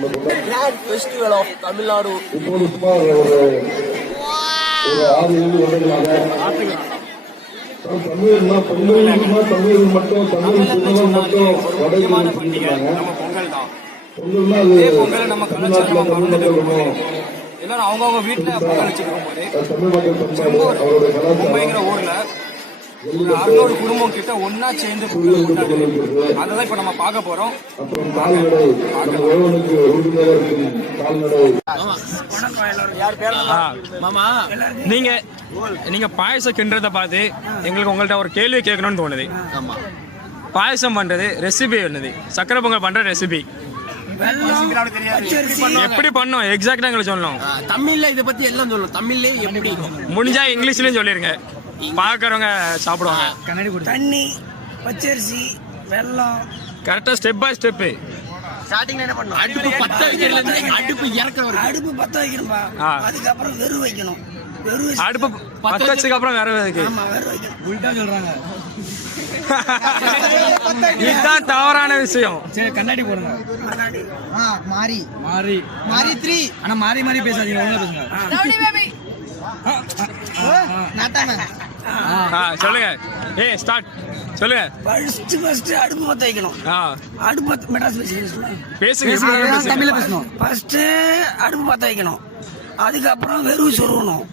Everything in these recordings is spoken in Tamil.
Grand Festival of Tamil Nadu. இப்போது சுமார் ஒரு 6-7 வருடங்களாக தமிழ்னா தமிழ் மட்டும் தமிழ் புத்தகம் மட்டும் வடகிழக்கு செஞ்சுருக்காங்க. பொங்கல்னா அது தமிழ்நாட்டில் தமிழ் மக்கள் எல்லாரும் அவங்கவுங்க வீட்டுல பொங்கல் வச்சுருக்கும் போது தமிழ் மக்கள் பண்பாடு அவருடைய கலாச்சாரம் ஊர்ல 600 குடும்பம் கிட்ட ஒன்னா சேர்ந்து பொங்கல் கொண்டாடுது. அததான் இப்ப நம்ம பார்க்க போறோம். அப்புறம் கால்நடை நம்ம உழவனுக்கு உறுதியாக கால்நடை. மாமா நீங்க பாயசம் கிண்டுறத பார்த்து எங்களுக்கு உங்கள்ட்ட ஒரு கேள்வி கேட்கணும்னு தோணுது. பாயசம் பண்றது ரெசிபி என்னது, சக்கரை பொங்கல் பண்ற ரெசிபி எப்படி பண்ணும் எக்ஸாக்டா எங்களுக்கு சொல்லணும். தமிழ்ல இதை பத்தி எல்லாம் சொல்லணும். தமிழ்ல எப்படி முடிஞ்சா இங்கிலீஷ்லயும் சொல்லிருங்க, பாக்குறவங்க சாப்பிடுவாங்க. தண்ணி, பச்சரிசி, வெல்லம், கரெக்டா ஸ்டெப் பை ஸ்டெப். ஸ்டார்டிங்ல என்ன பண்ணணும்? அடுப்பு பத்த வைக்கிறதுல இருந்து அடுப்பு இறக்கணும். அடுப்பு பத்த வைக்கணும்பா. அதுக்கப்புறம் வெறு வைக்கணும். அடுப்பு பத்த வச்சதுக்கு அப்புறம் வேற வைக்க. ஆமா, வெறு வைக்கணும். உல்டா சொல்றாங்க. இதுதான் தவறான விஷயம். சரி, கண்ணாடி போடுங்க. கண்ணாடி மாறி மாறி மாறி 3. ஆனா மாறி மாறி பேசாதீங்க, ஒழுங்கா பேசுங்க. ரவுடி பேபி நாட்டாம சொல்லுங்க. ஸ்டார்ட் சொல்லுங்க. ஃபர்ஸ்ட் அடுப்பு பத்த வைக்கணும். அடுப்பு மெட்ராஸ்ல பேசுங்க, தமிழ்ல பேசணும். ஃபர்ஸ்ட் அடுப்பு பத்த வைக்கணும். அதுக்கப்புறம் வெறு சொருகணும்.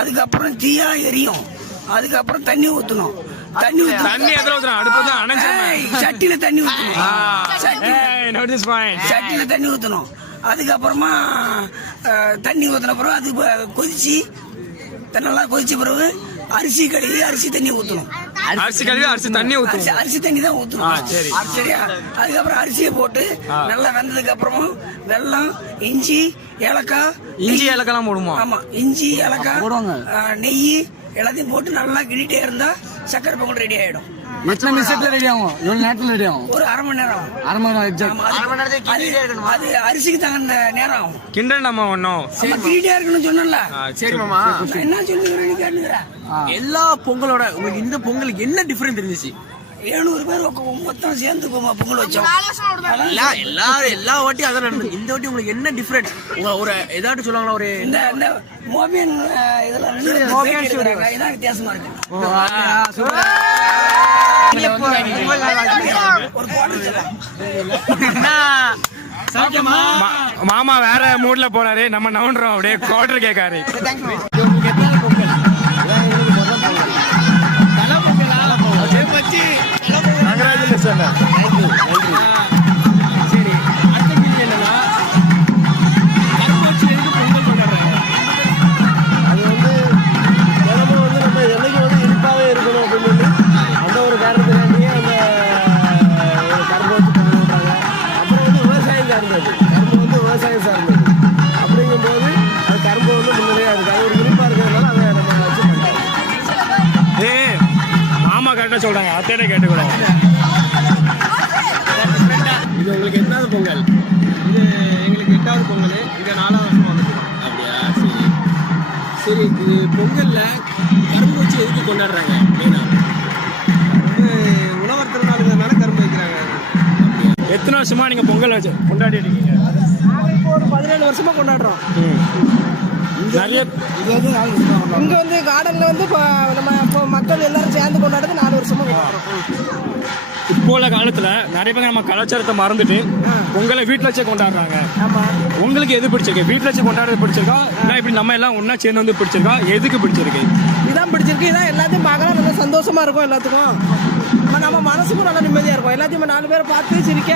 அதுக்கப்புறம் தீயா எரியும். அதுக்கப்புறம் தண்ணி ஊத்தணும். தண்ணி எதுல ஊத்தணும்? அடுப்பு தான் அணைஞ்சிரணும். சட்டில தண்ணி ஊத்தணும். பாயிண்ட். சட்டில தண்ணி ஊத்தணும். அதுக்கப்புறமா தண்ணி ஊத்தின பிறகு அது கொதிச்சு நல்லா கொதிச்ச பிறகு அரிசி கழுவி அரிசி தண்ணி ஊத்தணும். அரிசி கழுவி அரிசி தண்ணி ஊத்தணும். அரிசி தண்ணி தான் ஊத்தணும். சரியா? அதுக்கப்புறம் அரிசியை போட்டு நல்லா வெந்ததுக்கு அப்புறமா வெல்லம், இஞ்சி, ஏலக்காய் போடுவோம். ஆமா, இஞ்சி, ஏலக்காய், நெய் எல்லாத்தையும் போட்டு நல்லா கிண்டிட்டே இருந்தா சக்கரை பொங்கல் ரெடி ஆயிடும். எத்தனை நிமிஷத்துல ரெடி ஆகும்? எவ்வளவு நேரத்துல ரெடி ஆகும்? ஒரு அரை மணி நேரம். அரை மணி நேரம். அது அரிசிக்கு தகுந்த நேரம் ஆகும். கிண்டல் நம்ம ஒண்ணும் கிண்டிட்டே இருக்கணும்னு சொன்னல. சரி மாமா, என்ன சொல்லுங்க கேட்டுக்கிறேன். எல்லா பொங்கலோட உங்களுக்கு இந்த பொங்கலுக்கு என்ன டிஃபரெண்ட் இருந்துச்சு? 700 பேர் மொத்தம் சேர்ந்து பொங்கல் வச்சோம். எல்லா வாட்டியும் அதான் நடந்தது. இந்த வாட்டி உங்களுக்கு என்ன டிஃபரெண்ட்? ஒரு ஏதாட்டு சொல்லுவாங்களா? ஒரு இந்த மோபியன் இதெல்லாம் இதான் வித்தியாசமா இருக்கு. ஒரு மாமா வேற மூட்ல போறாரு, நம்ம நவுன்றோம் அப்படியே குவார்டர் கேட்காரு. சரி, அடுத்த கேள்வி என்னன்னா, கரும்பு எதுக்கு பொங்கல் கொண்டாடுறாங்க? அது தினமும் நம்ம என்னைக்கு இனிப்பாகவே இருக்கணும் அப்படின்னு சொல்லி அந்த ஒரு காரணத்தினாலேயே அந்த கரும்பு வச்சு பொங்கல் பண்ணுறாங்க. அப்புறம் விவசாயம் சார்ந்தது, கரும்பு விவசாயம் சார்ந்தது. அப்படிங்கும்போது அது கரும்பு முன்னிலையாக இருக்குது. அது ஒரு இனிப்பாக இருக்கிறதுனால அதை நம்ம வச்சு பண்ணுறோம். மாமா கரெக்டாக சொல்கிறாங்க, அத்தையிட கேட்டுக்கிறோம். இது உங்களுக்கு எத்தனாவது பொங்கல்? இது எங்களுக்கு 8வது பொங்கல். இது 4வது வருஷம் வந்துருக்கோம். அப்படியா? சரி, இது பொங்கல்ல கரும்பு வச்சு எதுக்கு கொண்டாடுறாங்க? மெயினாக உழவர் திருநாளுங்கிறதுனால கரும்பு வைக்கிறாங்க. எத்தனை வருஷமா நீங்க பொங்கல் வச்சு கொண்டாடி இருக்கீங்க? ஒரு 17 வருஷமா கொண்டாடுறோம். நிறைய இங்க கார்டன்ல நம்ம மக்கள் எல்லாரும் சேர்ந்து கொண்டாடுறது 4 வருஷமா கொண்டாடுறோம். இப்போ உள்ள காலத்துல நிறைய பேர் நம்ம கலாச்சாரத்தை மறந்துட்டு பொங்கலை வீட்டுல வச்சே கொண்டாடுறாங்க. உங்களுக்கு எது பிடிச்சிருக்கு? வீட்டுல வச்சு கொண்டாடுறது பிடிச்சிருக்கா, இல்லை இப்படி நம்ம எல்லாம் ஒன்னா சேர்ந்து பிடிச்சிருக்கா? எதுக்கு பிடிச்சிருக்கு? இதான் பிடிச்சிருக்கு. இதான் எல்லாத்தையும் பார்க்கலாம், நல்லா சந்தோஷமா இருக்கும். எல்லாத்துக்கும் நம்ம மனசுக்கும் நல்லா நிம்மதியா இருக்கும். எல்லாத்தையும் 4 பேரை பார்த்து சிரிக்க,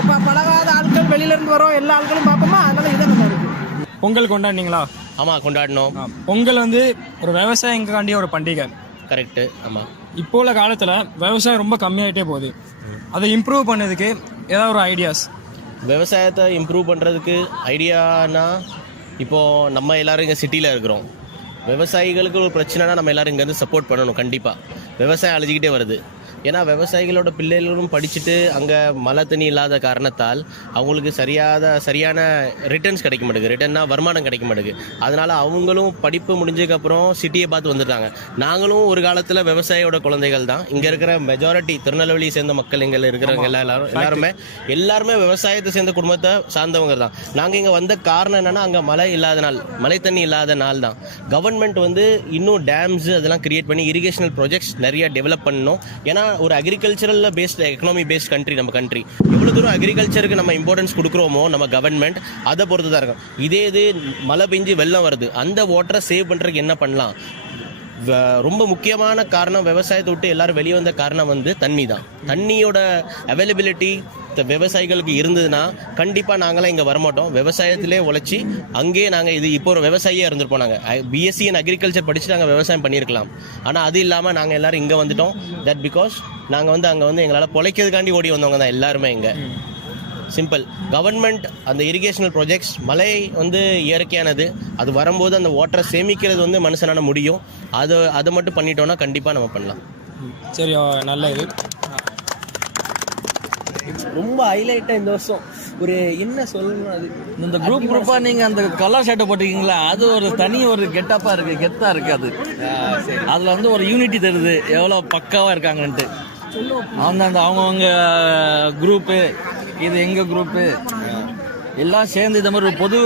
இப்போ பழகாத ஆட்கள் வெளியில இருந்து வரோம், எல்லா ஆட்களும் பார்ப்போமா, அதனால இதான் நல்லா இருக்கு. பொங்கல் கொண்டாடினீங்களா? ஆமா, கொண்டாடணும். பொங்கல் ஒரு விவசாயிக்காண்டிய ஒரு பண்டிகை. கரெக்ட். ஆமா, இப்போ உள்ள காலத்துல விவசாயம் ரொம்ப கம்மியாயிட்டே போகுது. அதை இம்ப்ரூவ் பண்ணதுக்கு ஏதாவது ஒரு ஐடியாஸ்? விவசாயத்தை இம்ப்ரூவ் பண்ணுறதுக்கு ஐடியானா, இப்போது நம்ம எல்லோரும் இங்கே சிட்டியில் இருக்கிறோம். விவசாயிகளுக்கு ஒரு பிரச்சனைனா நம்ம எல்லோரும் இங்கேருந்து சப்போர்ட் பண்ணணும். கண்டிப்பாக விவசாயம் அழிஞ்சிக்கிட்டே வருது. ஏன்னா விவசாயிகளோட பிள்ளைகளும் படிச்சுட்டு அங்கே மழை தண்ணி இல்லாத காரணத்தால் அவங்களுக்கு சரியான ரிட்டர்ன்ஸ் கிடைக்க மாட்டேங்குது. ரிட்டர்னா வருமானம் கிடைக்க மாட்டேங்குது. அதனால் அவங்களும் படிப்பு முடிஞ்சதுக்கப்புறம் சிட்டியை பார்த்து வந்துட்டாங்க. நாங்களும் ஒரு காலத்தில் விவசாயியோட குழந்தைகள் தான். இங்கே இருக்கிற மெஜாரிட்டி திருநெல்வேலியை சேர்ந்த மக்கள் இங்கே இருக்கிறவங்க எல்லாருமே விவசாயத்தை சேர்ந்த குடும்பத்தை சார்ந்தவங்க தான். நாங்கள் இங்கே வந்த காரணம் என்னென்னா அங்கே மழை தண்ணி இல்லாத நாள் தான். கவர்மெண்ட் வந்து இன்னும் டேம்ஸ் அதெல்லாம் கிரியேட் பண்ணி இரிகேஷனல் ப்ராஜெக்ட்ஸ் நிறைய டெவலப் பண்ணணும். ஏன்னா ஒரு agricultural based economy based country நம்ம கண்ட்ரி. எவ்வளோ தூரம் அக்ரிகல்ச்சருக்கு நம்ம இம்பார்ட்டன்ஸ் கொடுக்குறோமோ நம்ம கவர்மெண்ட் அதை பொறுத்து தான் இருக்கும். இது மழை பெஞ்சு வெள்ளம் வருது, அந்த வாட்டரை சேவ் பண்ணுறதுக்கு என்ன பண்ணலாம்? ரொம்ப முக்கியமான காரணம் விவசாயத்தை விட்டு எல்லாரும் வெளியே வந்த காரணம் வந்து தண்ணி தான். தண்ணியோட அவைலபிலிட்டி விவசாயிகளுக்கு இருந்ததுன்னா கண்டிப்பாக நாங்களாம் இங்கே வரமாட்டோம். விவசாயத்திலே உழைச்சி அங்கேயே நாங்கள் இப்போ ஒரு விவசாயியாக இருந்துருப்போம். நாங்கள் பிஎஸ்சி இன் அக்ரிகல்ச்சர் படித்து நாங்கள் விவசாயம் பண்ணியிருக்கலாம். ஆனால் அது இல்லாமல் நாங்கள் எல்லோரும் இங்கே வந்துட்டோம். தட் பிகாஸ் நாங்கள் வந்து அங்கே வந்து எங்களால் பொழைக்கிறதுக்காண்டி ஓடி வந்தவங்க தான் எல்லாருமே. இங்கே சிம்பிள். கவர்மெண்ட் அந்த இரிகேஷனல் ப்ராஜெக்ட்ஸ், மழை வந்து இயற்கையானது, அது வரும்போது அந்த வாட்டரை சேமிக்கிறது வந்து மனுஷனால முடியும். அதை மட்டும் பண்ணிட்டோம்னா கண்டிப்பாக நம்ம பண்ணலாம். சரி, நல்ல இது. ரொம்ப ஹைலைட்டாக இந்த வருஷம் ஒரு என்ன சொல்லணும், அது இந்த குரூப்பாக நீங்கள் அந்த கலர் ஷர்ட்டை போட்டிருக்கீங்களா, அது ஒரு தனி ஒரு கெட்டப்பாக இருக்குது, கெத்தாக இருக்குது. அது அதில் வந்து ஒரு யூனிட்டி தருது, எவ்வளோ பக்காவாக இருக்காங்கன்ட்டு. அவங்கவுங்க குரூப்பு, இது எங்கள் குரூப்பு எல்லாம் சேர்ந்து இந்த மாதிரி ஒரு பொது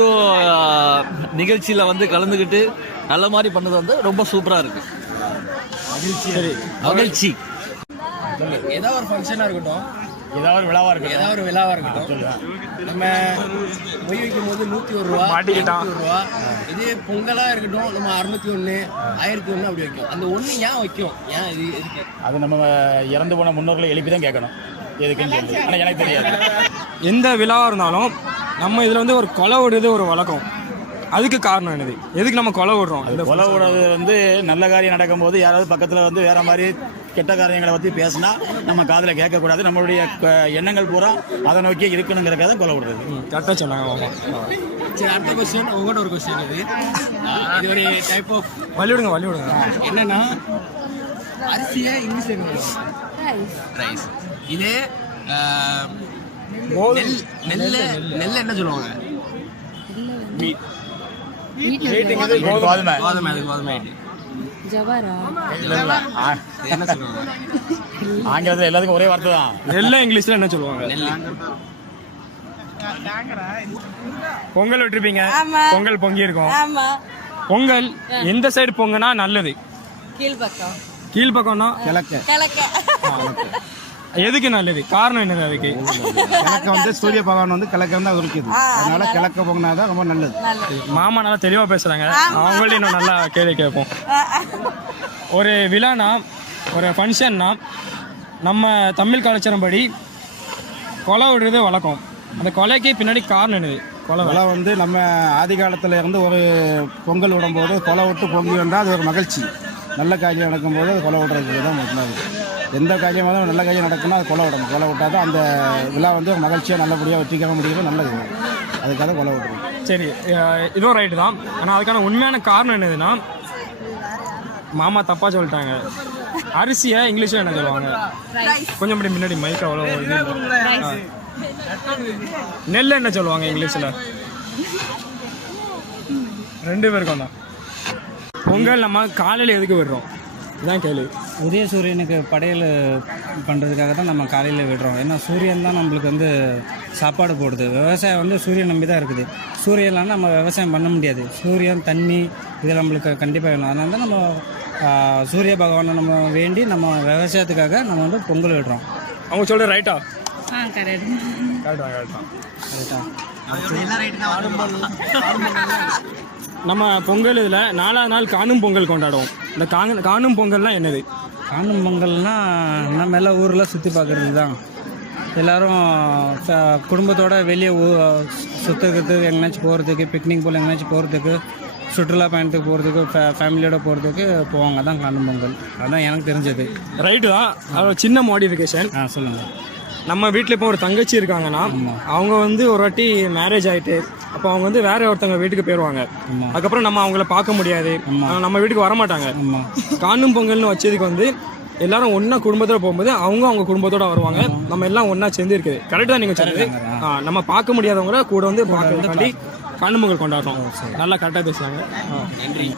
நிகழ்ச்சியில் வந்து கலந்துக்கிட்டு நல்ல மாதிரி பண்ணது வந்து ரொம்ப சூப்பராக இருக்குது. மகிழ்ச்சி. ஏதாவது ஒரு ஃபங்க்ஷனாக இருக்கட்டும், ஏதாவது ஒரு விழாவாக இருக்கட்டும், நம்ம மொய் வைக்கும் போது 101 ரூபா, 100 ரூபா. இதே பொங்கலாக இருக்கட்டும், நம்ம 601, 1001 அப்படி வைக்கும். அந்த ஒன்று ஏன் வைக்கும்? ஏன் இது இருக்கு? அது நம்ம இறந்து போன முன்னோர்களை எழுப்பி தான் கேட்கணும் எதுக்குன்னு சொல்லி. ஆனால் எனக்கு தெரியாது. எந்த விழாவாக இருந்தாலும் நம்ம இதில் வந்து ஒரு கொலை விடுறது ஒரு வழக்கம். அதுக்கு காரணம் என்னது? எதுக்கு நம்ம கொலை விடுறோம்? அந்த கொலை விடுறது வந்து நல்ல காரியம் நடக்கும்போது யாராவது பக்கத்தில் வந்து வேற மாதிரி கெட்ட காரியங்களை பற்றி பேசினா நம்ம காதில் கேட்கக்கூடாது. நம்மளுடைய எண்ணங்கள் பூரா அதை நோக்கி இருக்கணுங்கிறக்காக தான் கொலை விடுறது. கரெக்டாக சொன்னாங்க. சரி, அடுத்த கொஸ்டின் உங்கள்கிட்ட ஒரு கொஸ்டின். இது ஒரு டைப் ஆஃப் வழிவிடுங்க. என்னன்னா, அரிசியை இங்கிலீஷ் ரைஸ். இதே நெல் என்ன சொல்லுவாங்க? கோதுமை. என்ன சொல்லுவாங்க? ஆங்கிலத்தில் எல்லாத்துக்கும் ஒரே வார்த்தை தான். நெல்லை இங்கிலீஷ்ல என்ன சொல்லுவாங்க? பொங்கல் விட்டுருப்பீங்க, பொங்கல் பொங்கி இருக்கும். பொங்கல் எந்த சைடு பொங்கனா நல்லது? கீழ்பக்கம்னா எதுக்கு நல்லது? காரணம் என்னது? அதுக்கு கிழக்க வந்து சூரிய பகவான் வந்து கிழக்க தான் இருக்குது, அதனால கிழக்க போனாதான் ரொம்ப நல்லது. மாமா நல்லா தெளிவா பேசுறாங்க, அவங்கள்ட்ட இன்னும் நல்லா கேள்வி கேட்போம். ஒரு விழானா, ஒரு ஃபங்க்ஷன்னா நம்ம தமிழ் கலாச்சாரம் படி கொலை விடுறது வழக்கம். அந்த கொலைக்கு பின்னாடி காரணம் என்னது? கொலை வந்து நம்ம ஆதி காலத்துல இருந்து ஒரு பொங்கல் விடும்போது கொலை விட்டு பொங்கி வந்தால் அது ஒரு மகிழ்ச்சி. நல்ல காரியம் நடக்கும்போது அது கொலை விடுறதுக்கு தான் முக்கியமானது. எந்த காரியமாக நல்ல காரியம் நடக்குன்னா அது கொலை விடணும். கொலை விட்டால் தான் அந்த விழா வந்து மகிழ்ச்சியாக நல்லபடியாக வெற்றிக்காக முடியும். நல்லது, அதுக்காக கொலை விடுறோம். சரி, இதுவும் ரைட்டு தான். ஆனால் அதுக்கான உண்மையான காரணம் என்னதுன்னா, மாமா தப்பாக சொல்லிட்டாங்க. அரிசியை இங்கிலீஷில் என்ன சொல்லுவாங்க? கொஞ்சம் அப்படி முன்னாடி மைக் அவ்வளோ. நெல் என்ன சொல்லுவாங்க இங்கிலீஷில்? 2 பேருக்கும் தான். பொங்கல் நம்ம காலையில் எதுக்கு விடுறோம்? இதுதான் கேள்வி. உதய சூரியனுக்கு படையல் பண்ணுறதுக்காக தான் நம்ம காலையில் விடுறோம். ஏன்னா சூரியன் தான் நம்மளுக்கு வந்து சாப்பாடு போடுது. விவசாயம் வந்து சூரியன் நம்பி தான் இருக்குது. சூரியன் இல்லைன்னா நம்ம விவசாயம் பண்ண முடியாது. சூரியன், தண்ணி இது நம்மளுக்கு கண்டிப்பாக வேணும். அதனால தான் நம்ம சூரிய பகவானை நம்ம வேண்டி நம்ம விவசாயத்துக்காக நம்ம வந்து பொங்கல் விடுறோம். அவங்க சொல்கிற ரைட்டா? நம்ம பொங்கல் இதில் 4ஆவது நாள் காணும் பொங்கல் கொண்டாடுவோம். இந்த காணும் பொங்கல்னால் என்னது? காணும் பொங்கல்னால் நம்ம எல்லாம் ஊரில் சுற்றி பார்க்குறது தான். எல்லோரும் குடும்பத்தோடு வெளியே சுற்றுறதுக்கு, எங்கேனாச்சும் போகிறதுக்கு, பிக்னிக் போல் எங்கேனாச்சும் போகிறதுக்கு, சுற்றுலா பயணத்துக்கு போகிறதுக்கு, ஃபேமிலியோடு போகிறதுக்கு போவாங்க. தான் காணும் பொங்கல். அதுதான் எனக்கு தெரிஞ்சது. ரைட்டு தான். அது சின்ன மாடிஃபிகேஷன். சொல்லுங்கள். நம்ம வீட்டில் இப்போ ஒரு தங்கச்சி இருக்காங்கன்னா, அவங்க வந்து ஒரு வாட்டி மேரேஜ் ஆகிட்டு அப்போ அவங்க வந்து வேற ஒருத்தவங்க வீட்டுக்கு போயிடுவாங்க. அதுக்கப்புறம் நம்ம அவங்கள பார்க்க முடியாது, நம்ம வீட்டுக்கு வரமாட்டாங்க. காணும் பொங்கல்னு வச்சதுக்கு வந்து எல்லாரும் ஒன்றா குடும்பத்தோட போகும்போது அவங்க குடும்பத்தோட வருவாங்க. நம்ம எல்லாம் ஒன்றா சேர்ந்து இருக்குது. கரெக்டாக தான் நீங்கள் சொன்னது. நம்ம பார்க்க முடியாதவங்கள கூட வந்து பார்க்கறதுக்காண்டி காணும் பொங்கல் கொண்டாடுறோம். நல்லா கரெக்டாக பேசுகிறாங்க. நன்றி.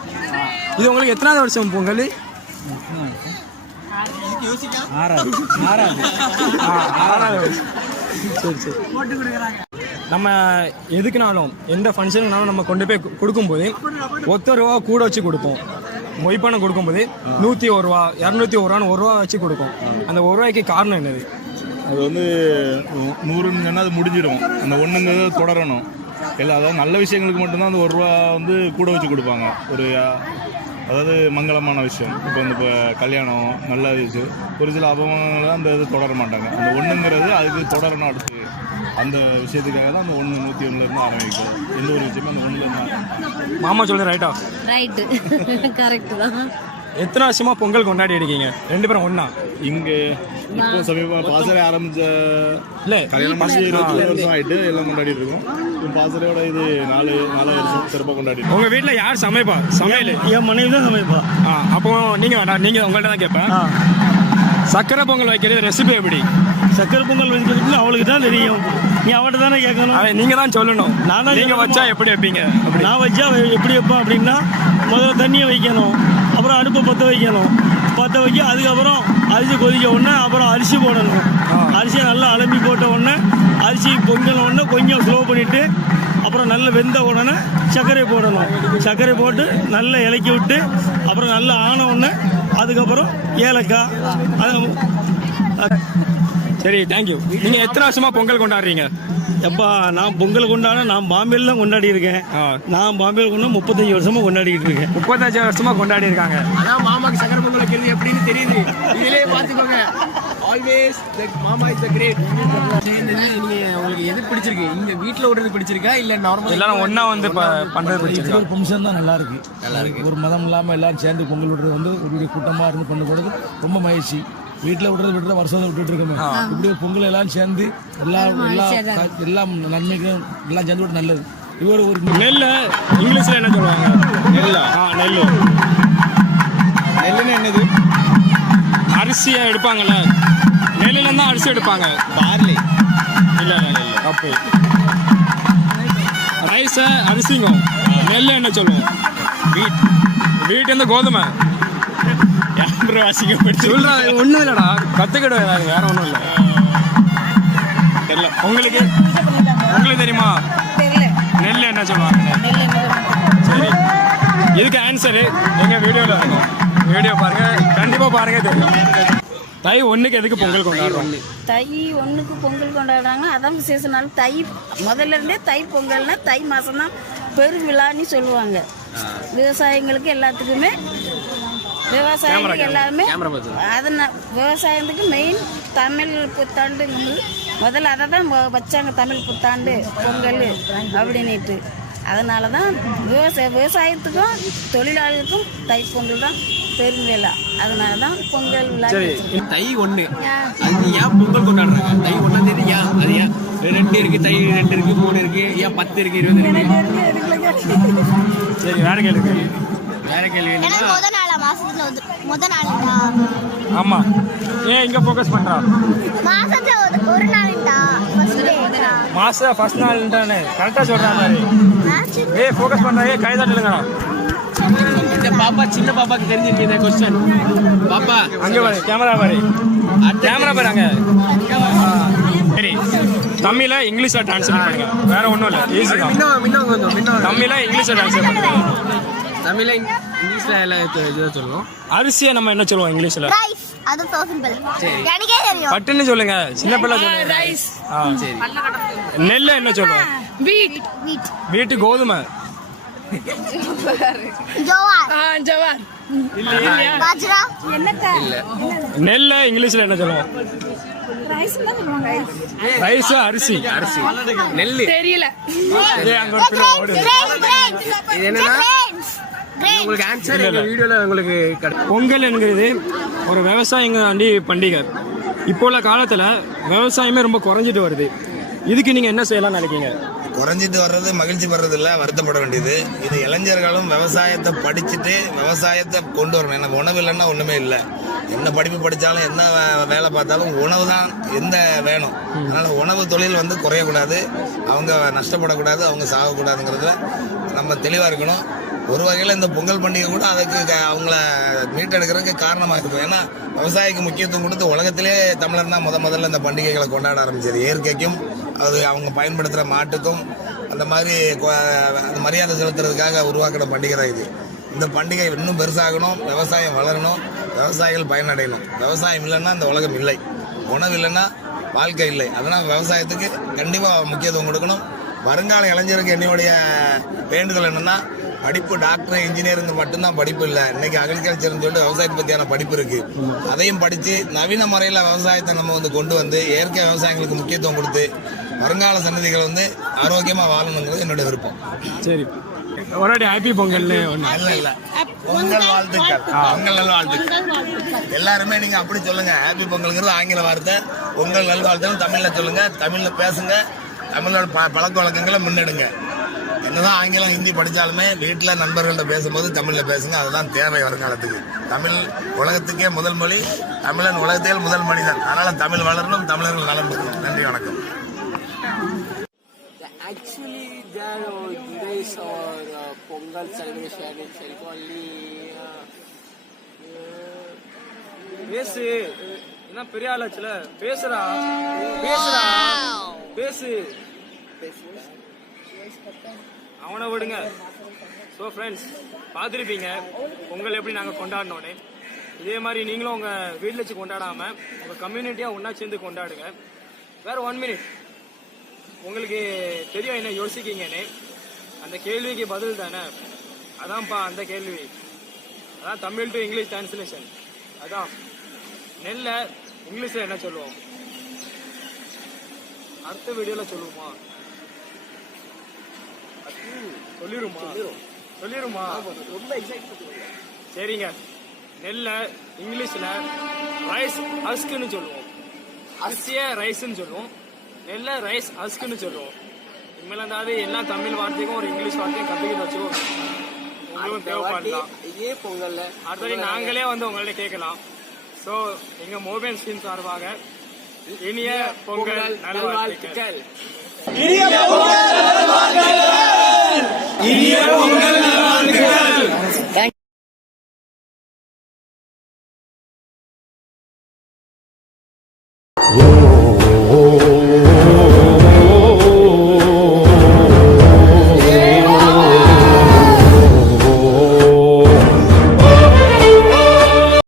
இது உங்களுக்கு எத்தனாவது வருஷம் பொங்கல்? 6வது வருஷம். சரி. நம்ம எதுக்குனாலும் எந்த ஃபங்க்ஷனுக்குனாலும் நம்ம கொண்டு போய் கொடுக்கும்போது ₹1 கூட வச்சு கொடுப்போம். மொய்ப்பணம் கொடுக்கும்போது 101 ரூபா 201 ரூபான்னு ₹1 வச்சு கொடுக்கும். அந்த ₹1 காரணம் என்னது? அது வந்து 100ன்னு சொன்னால் அது முடிஞ்சிடும். அந்த ஒன்றுங்கிறது தொடரணும். அதாவது நல்ல விஷயங்களுக்கு மட்டும்தான் அந்த ₹1 வந்து கூட வச்சு கொடுப்பாங்க. அதாவது மங்களமான விஷயம். இப்போ கல்யாணம் நல்ல விஷயம், ஒரு சில அபமானங்கள் அந்த இது தொடர மாட்டாங்க. அந்த ஒன்றுங்கிறது அதுக்கு தொடரணும். அடுத்து அந்த விஷயத்துக்காக தான் அந்த 101 ஆரம்பிக்கணும். எந்த ஒரு விஷயமும் அந்த 1 மாமா சொல்லுது ரைட்டா? ரைட்டு, கரெக்டு தான். எத்தனை வருஷமா பொங்கல் கொண்டாடி இருக்கீங்க 2 பேரும் ஒண்ணா? இங்கே இப்போ சமீபமாக பாசறை ஆரம்பிச்ச இல்லை, கல்யாணம் 20 வருஷம் ஆகிட்டு எல்லாம் கொண்டாடிட்டு இருக்கோம். பாசறையோட இது 4 வருஷம் சிறப்பாக கொண்டாடி. உங்க வீட்டுல யார் சமைப்பா? சமையல் என் மனைவி தான் சமைப்பா. அப்போ நீங்க உங்கள்ட்ட தான் கேட்பேன். சக்கரை பொங்கல் வைக்கிறது ரெசிபி எப்படி? சக்கரை பொங்கல் வைக்கிறதுக்கு அவளுக்கு தான் தெரியும். நீ அவட்ட தானே கேட்கணும். நீங்க தான் சொல்லணும். நீங்க வச்சா எப்படி வைப்பீங்க? நான் வச்சா எப்படி வைப்பேன் அப்படின்னா, முதல்ல தண்ணியை வைக்கணும், அப்புறம் அடுப்பை பற்ற வைக்கணும். பற்ற வைக்க அதுக்கப்புறம் அரிசி கொதிக்க உடனே அப்புறம் அரிசி போடணும். அரிசியை நல்லா அலம்பி போட்ட உடனே அரிசி பொங்கல் உடனே கொஞ்சம் ஸ்லோ பண்ணிவிட்டு அப்புறம் நல்லா வெந்த உடனே சர்க்கரை போடணும். சர்க்கரை போட்டு நல்லா இலக்கி விட்டு அப்புறம் நல்லா ஆன உடனே அதுக்கப்புறம் ஏலக்காய். அது சரி, தேங்க்யூ. நீங்கள் எத்தனை வருஷமா பொங்கல் கொண்டாடுறீங்க? எப்பா நான் பொங்கல் நான் பாம்பேல தான் கொண்டாடி இருக்கேன். நான் பாம்பேல 35 வருஷமா கொண்டாடிக்கிட்டு இருக்கேன். 35 வருஷமா கொண்டாடி இருக்காங்க. அதான் மாமாக்கு சக்கரை பொங்கல் வைக்கிறது எப்படின்னு தெரியுது. இதிலே பார்த்துக்கோங்க. ஆல்வேஸ் மாமா இஸ் தி கிரேட். நீங்க உங்களுக்கு எது பிடிச்சிருக்கு? இங்க வீட்ல ஓடுறது பிடிச்சிருக்கா இல்ல நார்மலா எல்லாரும் ஒண்ணா வந்து பண்றது பிடிச்சிருக்கா? ஒரு ஃபங்க்ஷன் தான் நல்லா இருக்கு. ஒரு மதம் இல்லாம எல்லாரும் சேர்ந்து பொங்கல் விடுறது வந்து ஒரு கூட்டமா இருந்து பண்ண போறது ரொம்ப மகிழ்ச்சி. வீட்டில் விடுறது வருஷம் விட்டுட்டு இருக்கோமே, இப்படி பொங்கல் எல்லாம் சேர்ந்து எல்லாம் நன்மைக்கும் எல்லாம் சேர்ந்து விட்டு நல்லது. இவர் ஒரு நெல் இங்கிலீஷ்ல என்ன சொல்லுவாங்க? நெல்லுன்னு என்னது? அரிசியை எடுப்பாங்கல்ல, நெல்லுல தான் அரிசி எடுப்பாங்க. பார்லி இல்ல அப்போ ரைஸ அரிசிங்க. நெல் என்ன சொல்லுவோம்? வீட் வந்து கோதுமை. ஒண்ணும் இல்லடா, கத்துக்கிட வேற ஒண்ணும் இல்ல. தெரியல உங்களுக்கு தெரியுமா? நெல் என்ன சொல்லுவாங்க? சரி, இதுக்கு ஆன்சரு எங்க வீடியோல இருக்கும். வீடியோ பாருங்க, கண்டிப்பா பாருங்க, தெரியும். தை 1க்கு எதுக்கு பொங்கல் கொண்டாடுறோம்? தை 1க்கு பொங்கல் கொண்டாடுறாங்க. அதான் விசேஷ நாள். தை முதல்ல இருந்தே தை பொங்கல்னா தை மாசம் தான் பெருவிழான்னு சொல்லுவாங்க. விவசாயிங்களுக்கு எல்லாத்துக்குமே, விவசாயிகளுக்கு எல்லாருமே அதனால் விவசாயத்துக்கு மெயின் தமிழ் புத்தாண்டுங்கும்போது முதல்ல அதை தான் வச்சாங்க. தமிழ் புத்தாண்டு பொங்கல் அப்படின்ட்டு. அதனால தான் விவசாயத்துக்கும் தொழிலாளர்களுக்கும் தைப்பொங்கல் தான் பெருவிழா. அதனால தான் பொங்கல் விழா. தை 1 அது ஏன் பொங்கல் கொண்டாடுறாங்க? தை 1ஆம் தேதி ஏன்? அது ஏன் 2 இருக்கு, தை 2 இருக்கு, 3 இருக்கு, ஏன் 10 இருக்கு, 20 இருக்கு? சரி, வேற கேள்வி. ஆமா, ஏன் இங்க ஃபோக்கஸ் பண்றா? மாச ஃபர்ஸ்ட் நாள்ன்றானே கரெக்டா சொல்ற மாதிரி. ஏய் ஃபோக்கஸ் பண்றா, ஏய் கை தட்டலுங்கடா. இந்த பாப்பா சின்ன பாப்பாக்கு தெரிஞ்சிருக்கு இந்த क्वेश्चन. பாப்பா அங்க பாரு, கேமரா பாரு, கேமரா பாரு அங்க. சரி, தமிழ இங்கிலீஷ்ல ட்ரான்ஸ்லேட் பண்ணுங்க. வேற ஒண்ணும் இல்ல, ஈஸி தான். தமிழ இங்கிலீஷ்ல ட்ரான்ஸ்லேட் பண்ணுங்க. தமிழ்ல இங்கிலீஷ்ல எல்லாம் இதுதான் சொல்லுவோம். அரிசியை நம்ம என்ன சொல்லுவோம் இங்கிலீஷ்ல? ரைஸ். அது சிம்பிள். எனக்கே தெரியும். பட்டுன்னு சொல்லுங்க, சின்ன பிள்ளை சொல்லுங்க. ரைஸ். சரி. நெல்ல என்ன சொல்லுவோம்? வீட். வீட்டு கோதுமை. ஜோவார். ஜோவார். பாஜ்ரா. என்னக்கா? நெல்ல இங்கிலீஷ்ல என்ன சொல்லுவோம்? ரைஸ் தான் சொல்லுவாங்க. ரைஸ் அரிசி. நெல்லு தெரியல. அங்க ஒரு பிள்ளை ஓடுது. இது என்னன்னா உங்களுக்கு ஆன்சர் இந்த வீடியோல உங்களுக்கு பொங்கல் என்கிறது ஒரு விவசாயிங்காண்டி பண்டிகை. இப்போ உள்ள காலத்துல விவசாயமே ரொம்ப குறைஞ்சிட்டு வருது. இதுக்கு நீங்க என்ன செய்யலாம்னு நினைக்கிறீங்க? குறைஞ்சிட்டு வர்றது மகிழ்ச்சி வர்றது இல்லை, வருத்தப்பட வேண்டியது. இது இளைஞர்களும் விவசாயத்தை படிச்சுட்டு விவசாயத்தை கொண்டு வரணும். எனக்கு உணவு இல்லைன்னா ஒன்றுமே இல்லை. என்ன படிப்பு படித்தாலும் என்ன வேலை பார்த்தாலும் உணவு தான் எந்த வேணும். அதனால் உணவு தொழில் வந்து குறையக்கூடாது, அவங்க நஷ்டப்படக்கூடாது, அவங்க சாகக்கூடாதுங்கிறதுல நம்ம தெளிவாக இருக்கணும். ஒரு வகையில் இந்த பொங்கல் பண்டிகை கூட அதுக்கு அவங்கள மீட்டெடுக்கிறதுக்கு காரணமாக இருக்கும். ஏன்னா விவசாயிக்கு முக்கியத்துவம் கொடுத்து உலகத்திலே தமிழர் தான் முதல்ல இந்த பண்டிகைகளை கொண்டாட ஆரம்பிச்சது. இயற்கைக்கும் அது அவங்க பயன்படுத்துகிற மாட்டுக்கும் அந்த மாதிரி அந்த மரியாதை செலுத்துறதுக்காக உருவாக்கின பண்டிகை தான் இது. இந்த பண்டிகை இன்னும் பெருசாகணும், விவசாயம் வளரணும், விவசாயிகள் பயனடையணும். விவசாயம் இல்லைன்னா இந்த உலகம் இல்லை, உணவு இல்லைன்னா வாழ்க்கை இல்லை. அதனால் விவசாயத்துக்கு கண்டிப்பாக முக்கியத்துவம் கொடுக்கணும். வருங்கால இளைஞருக்கு என்னுடைய வேண்டுதல் என்னென்னா, படிப்பு டாக்டர் இன்ஜினியர் மட்டும்தான் படிப்பு இல்லை. இன்னைக்கு அக்ரிகல்ச்சர்னு சொல்லிட்டு விவசாயத்தை பற்றியான படிப்பு இருக்கு. அதையும் படித்து நவீன முறையில் விவசாயத்தை நம்ம வந்து கொண்டு வந்து இயற்கை விவசாயிகளுக்கு முக்கியத்துவம் கொடுத்து வருங்கால சன்னதிகள் வந்து ஆரோக்கியமாக வாழணுங்கிறது என்னோட விருப்பம். சரி, ஒரு ஹாப்பி பொங்கல்னு ஒன்று இல்லை, பொங்கல் வாழ்த்துக்கள், பொங்கல் நல்வாழ்த்துக்கள். எல்லாருமே நீங்கள் அப்படி சொல்லுங்க. ஹாப்பி பொங்கல்ங்கிறது ஆங்கில வார்த்தை, பொங்கல் நல்வாழ்த்துக்கள் தமிழில் சொல்லுங்க, தமிழில் பேசுங்க, தமிழோட பழக்க வழக்கங்களை முன்னெடுங்க. என்னதான் ஆங்கிலம் ஹிந்தி படித்தாலுமே வீட்டில் நண்பர்கள்ட்ட பேசும்போது தமிழில் பேசுங்க. அதுதான் தேவை வருங்காலத்துக்கு. தமிழ் உலகத்துக்கே முதல் மொழி, தமிழன் உலகத்தில் முதல் மனிதன். அதனால் தமிழ் வளரணும், தமிழர்கள் நலம் பெறணும். நன்றி, வணக்கம். Actually, there are days or Pongal celebration in Silicon பேசு என்ன பெரிய ஆளாச்சுல, பேசுறா பேசுறா பேசு, அவனை விடுங்க. ஸோ ஃப்ரெண்ட்ஸ், பார்த்துருப்பீங்க பொங்கல் எப்படி நாங்கள் கொண்டாடினோன்னு. இதே மாதிரி நீங்களும் உங்கள் வீட்டில் வச்சு கொண்டாடாமல் உங்கள் கம்யூனிட்டியாக ஒன்றா சேர்ந்து கொண்டாடுங்க. வேறு 1 minute, உங்களுக்கு தெரியும் என்ன யோசிக்கீங்கன்னு. அந்த கேள்விக்கு பதில் தானே, அதான்ப்பா அந்த கேள்வி. அதான் தமிழ் டு இங்கிலீஷ் டிரான்ஸ்லேஷன். அதான் நெல்லை இங்கிலீஷில் என்ன சொல்லுவோம், அடுத்த வீடியோவில் சொல்லுவோமா? சொல்லிருமா? ரொம்ப எக்ஸைட். சரிங்க, நெல்லை இங்கிலீஷில் ரைஸ் ஹஸ்க்குன்னு சொல்லுவோம், அரிசியை ரைஸ்ன்னு சொல்லுவோம், நெல்லை ரைஸ் ஹஸ்க்குன்னு சொல்லுவோம். இனிமேல் அதாவது எல்லா தமிழ் வார்த்தைக்கும் ஒரு இங்கிலீஷ் வார்த்தையும் கற்றுக்கிட்டு வச்சுக்கோ, உங்களுக்கும் தேவைப்படலாம். இதே பொங்கல்ல அடுத்தது நாங்களே வந்து உங்கள்ட்ட கேட்கலாம். ஸோ எங்கள் மொபைல் ஸ்கிரீன் சார்பாக இனிய பொங்கல் நல்வாழ்த்துக்கள். இனிய பொங்கல்.